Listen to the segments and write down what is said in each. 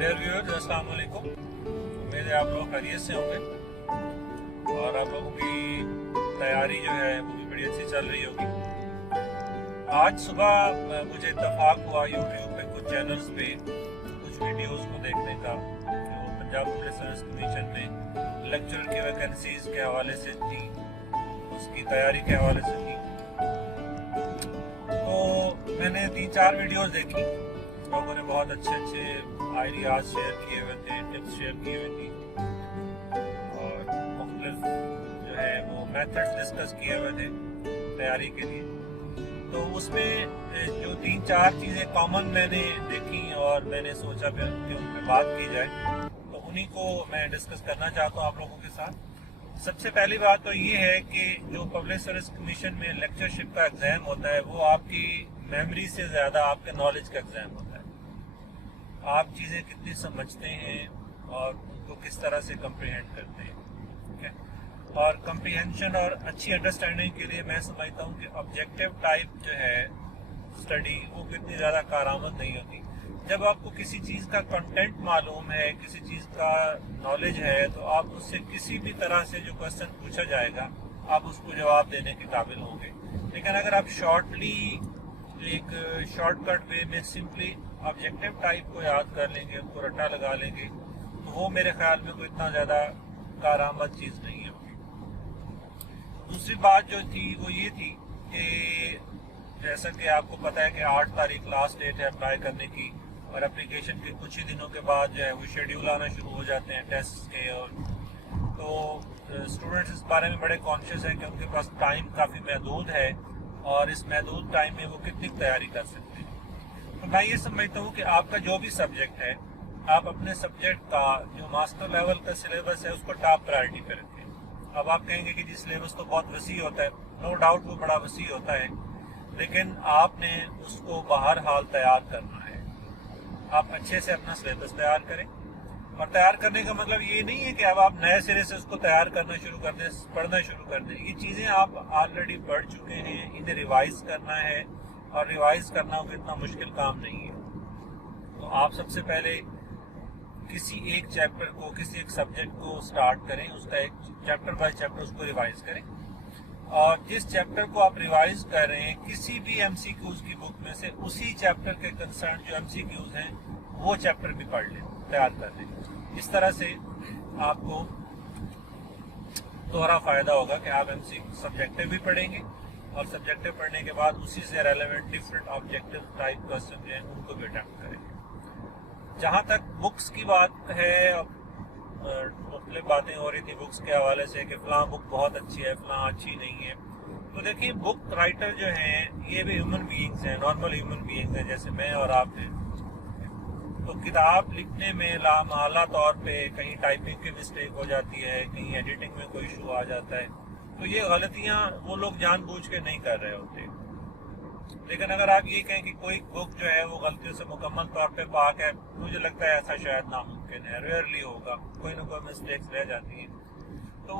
Dear viewers, अस्सलाम वालेकुम। उम्मीद है आप लोग खैरियत से होंगे और आप लोगों की तैयारी जो है वो भी बड़ी अच्छी चल रही होगी। आज सुबह मुझे इत्तेफाक हुआ यूट्यूब पे कुछ चैनल्स पे कुछ वीडियोस को देखने का, जो पंजाब पुलिस सर्विस कमीशन में लेक्चरर की वैकेंसीज के हवाले से थी, उसकी तैयारी के हवाले से थी। तो मैंने 3-4 वीडियोस देखी। लोगों ने बहुत अच्छे आइडियाज शेयर किए हुए थे, टिप्स शेयर किए हुए थी और मुख्तलिफ जो है वो मेथड्स डिस्कस किए हुए थे तैयारी के लिए। तो उसमें जो 3-4 चीज़ें कॉमन मैंने देखी और मैंने सोचा कि उन पर बात की जाए, तो उन्हीं को मैं डिस्कस करना चाहता हूँ आप लोगों के साथ। सबसे पहली बात तो ये है कि जो पब्लिक सर्विस कमीशन में लेक्चरशिप का एग्ज़ाम होता है वो आपकी मेमोरी से ज़्यादा आपके नॉलेज का एग्ज़ाम होता है। आप चीज़ें कितनी समझते हैं और उनको किस तरह से कम्प्रीहेंड करते हैं, ठीक है। और कम्प्रीहेंशन और अच्छी अंडरस्टैंडिंग के लिए मैं समझता हूँ कि ऑब्जेक्टिव टाइप जो है स्टडी वो कितनी ज़्यादा कारआमद नहीं होती। जब आपको किसी चीज़ का कंटेंट मालूम है, किसी चीज़ का नॉलेज है, तो आप उससे किसी भी तरह से जो क्वेश्चन पूछा जाएगा आप उसको जवाब देने के काबिल होंगे। लेकिन अगर आप शॉर्टली एक शॉर्टकट वे में सिंपली ऑब्जेक्टिव टाइप को याद कर लेंगे, उनको रट्टा लगा लेंगे, तो वो मेरे ख्याल में कोई इतना ज़्यादा कारआमद चीज़ नहीं है। दूसरी बात जो थी वो ये थी कि जैसा कि आपको पता है कि 8 तारीख लास्ट डेट है अप्लाई करने की, और एप्लीकेशन के कुछ ही दिनों के बाद जो है वो शेड्यूल आना शुरू हो जाते हैं टेस्ट के। और तो स्टूडेंट्स इस बारे में बड़े कॉन्शियस हैं कि उनके पास टाइम काफ़ी महदूद है और इस महदूद टाइम में वो कितनी तैयारी कर सकते हैं। तो मैं ये समझता हूँ कि आपका जो भी सब्जेक्ट है, आप अपने सब्जेक्ट का जो मास्टर लेवल का सिलेबस है उसको टॉप प्रायोरिटी पे रखें। अब आप कहेंगे कि जी सिलेबस तो बहुत वसी होता है, नो डाउट वो बड़ा वसी होता है, लेकिन आपने उसको बहरहाल तैयार करना है। आप अच्छे से अपना सिलेबस तैयार करें, और तैयार करने का मतलब ये नहीं है कि अब आप नए सिरे से उसको तैयार करना शुरू कर दें, पढ़ना शुरू कर दें। ये चीज़ें आप ऑलरेडी पढ़ चुके हैं, इन्हें रिवाइज करना है, और रिवाइज करना कोई इतना मुश्किल काम नहीं है। तो आप सबसे पहले किसी एक चैप्टर को, किसी एक सब्जेक्ट को स्टार्ट करें, उसका एक चैप्टर बाय चैप्टर उसको रिवाइज करें, और जिस चैप्टर को आप रिवाइज कर रहे हैं किसी भी एमसीक्यूज की बुक में से उसी चैप्टर के कंसर्न जो एमसीक्यूज हैं वो चैप्टर भी पढ़ लें, तैयार कर लें। इस तरह से आपको दोहरा फायदा होगा कि आप एमसीक्यू सब्जेक्टिव भी पढ़ेंगे, और सब्जेक्टिव पढ़ने के बाद उसी से relevant different objective type question जो हैं उनको भी अटेम्प्ट करेंगे। जहाँ तक बुक्स की बात है, मुख्तलिफ बातें हो रही थी बुक्स के हवाले से कि फ़लाँ बुक बहुत अच्छी है, फ़लाँ अच्छी नहीं है। तो देखिए, बुक राइटर जो हैं ये भी ह्यूमन बीइंग्स हैं, नॉर्मल ह्यूमन बीइंग्स हैं जैसे मैं और आप हैं। तो किताब लिखने में लामाला तौर पे कहीं टाइपिंग की मिस्टेक हो जाती है, कहीं एडिटिंग में कोई इशू आ जाता है, तो ये गलतियाँ वो लोग जानबूझ के नहीं कर रहे होते। लेकिन अगर आप ये कहें कि कोई बुक जो है वो गलतियों से मुकम्मल तौर पे पाक है, मुझे लगता है ऐसा शायद नामुमकिन है, रेयरली होगा, कोई ना कोई मिस्टेक्स रह जाती हैं। तो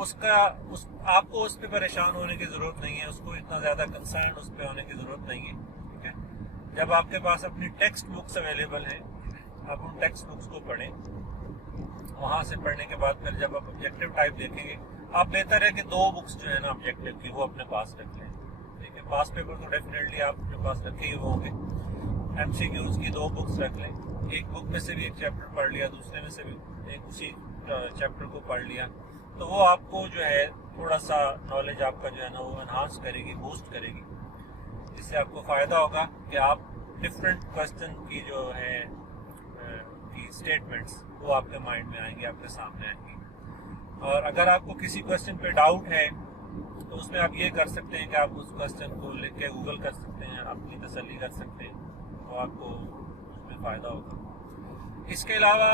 आपको उस पर परेशान होने की ज़रूरत नहीं है, उसको इतना ज़्यादा कंसर्न उस पर होने की ज़रूरत नहीं है, ठीक है। जब आपके पास अपनी टेक्स्ट बुक्स अवेलेबल हैं, आप उन टेक्स्ट बुक्स को पढ़ें। वहाँ से पढ़ने के बाद फिर जब आप ऑब्जेक्टिव टाइप देखेंगे, आप बेहतर है कि 2 बुक्स जो है ना ऑब्जेक्टिव की वो अपने पास रख लें। पास पेपर तो डेफिनेटली आप अपने पास रखे ही होंगे। एमसीक्यूज की 2 बुक्स रख लें, एक बुक में से भी एक चैप्टर पढ़ लिया, दूसरे में से भी एक उसी चैप्टर को पढ़ लिया, तो वो आपको जो है थोड़ा सा नॉलेज आपका जो है ना वो एनहांस करेगी, बूस्ट करेगी। इससे आपको फ़ायदा होगा कि आप डिफरेंट क्वेश्चन की जो है की स्टेटमेंट्स वो आपके माइंड में आएंगी, आपके सामने आएंगी। और अगर आपको किसी क्वेश्चन पे डाउट है तो उसमें आप ये कर सकते हैं कि आप उस क्वेश्चन को लेके गूगल कर सकते हैं, अपनी तसल्ली कर सकते हैं, तो आपको उसमें फ़ायदा होगा। इसके अलावा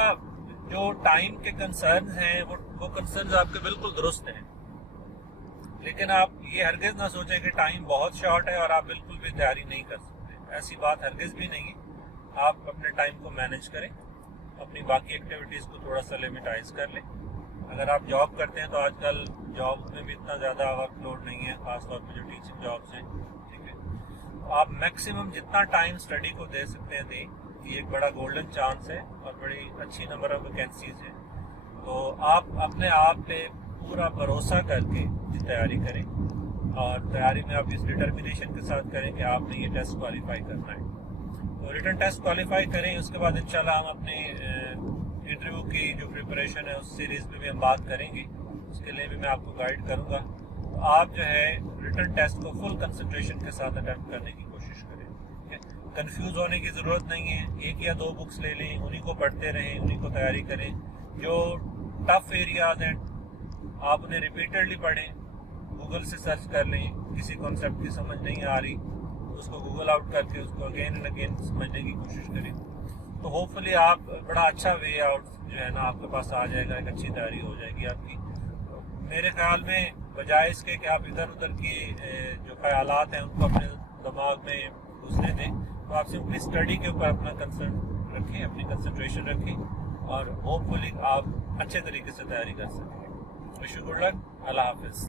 जो टाइम के कंसर्न हैं वो कंसर्न आपके बिल्कुल दुरुस्त हैं, लेकिन आप ये हरगिज़ ना सोचें कि टाइम बहुत शॉर्ट है और आप बिल्कुल भी तैयारी नहीं कर सकते। ऐसी बात हरगिज़ भी नहीं है। आप अपने टाइम को मैनेज करें, अपनी बाकी एक्टिविटीज़ को थोड़ा सा लिमिटाइज कर लें। अगर आप जॉब करते हैं तो आजकल जॉब में भी इतना ज़्यादा वर्कलोड नहीं है, ख़ासतौर पर जो टीचिंग जॉब्स हैं, ठीक है। तो आप मैक्सिमम जितना टाइम स्टडी को दे सकते हैं दें, ये एक बड़ा गोल्डन चांस है और बड़ी अच्छी नंबर ऑफ वैकेंसीज है। तो आप अपने आप पे पूरा भरोसा करके तैयारी करें और तैयारी में आप इस डिटर्मिनेशन के साथ करें कि आपने ये टेस्ट क्वालिफाई करना है। तो रिटन टेस्ट क्वालिफाई करें, उसके बाद इंशाल्लाह हम अपने इंटरव्यू की जो प्रिपरेशन है उस सीरीज़ में भी हम बात करेंगे, उसके लिए भी मैं आपको गाइड करूँगा। तो आप जो है रिटन टेस्ट को फुल कंसंट्रेशन के साथ अटेम्प्ट करने की कोशिश करें। ठीक है, कंफ्यूज होने की ज़रूरत नहीं है, एक या दो बुक्स ले लें, उन्हीं को पढ़ते रहें, उन्हीं को तैयारी करें। जो टफ एरियाज हैं आप उन्हें रिपीटेडली पढ़ें, गूगल से सर्च कर लें, किसी कॉन्सेप्ट की समझ नहीं आ रही उसको गूगल आउट करके उसको अगेन एंड अगेन समझने की कोशिश करें। तो होपफुली आप बड़ा अच्छा वे आउट जो है ना आपके पास आ जाएगा, एक अच्छी तैयारी हो जाएगी आपकी। तो मेरे ख्याल में बजाय इसके कि आप इधर उधर की जो ख्यालात हैं उनको अपने दिमाग में घुसने दें, तो आप सिंपली स्टडी के ऊपर अपना कंसर्न रखें, अपनी कंसंट्रेशन रखें और होपफुली आप अच्छे तरीके से तैयारी कर सकें। Wish you good luck. अल्लाह हाफिज़।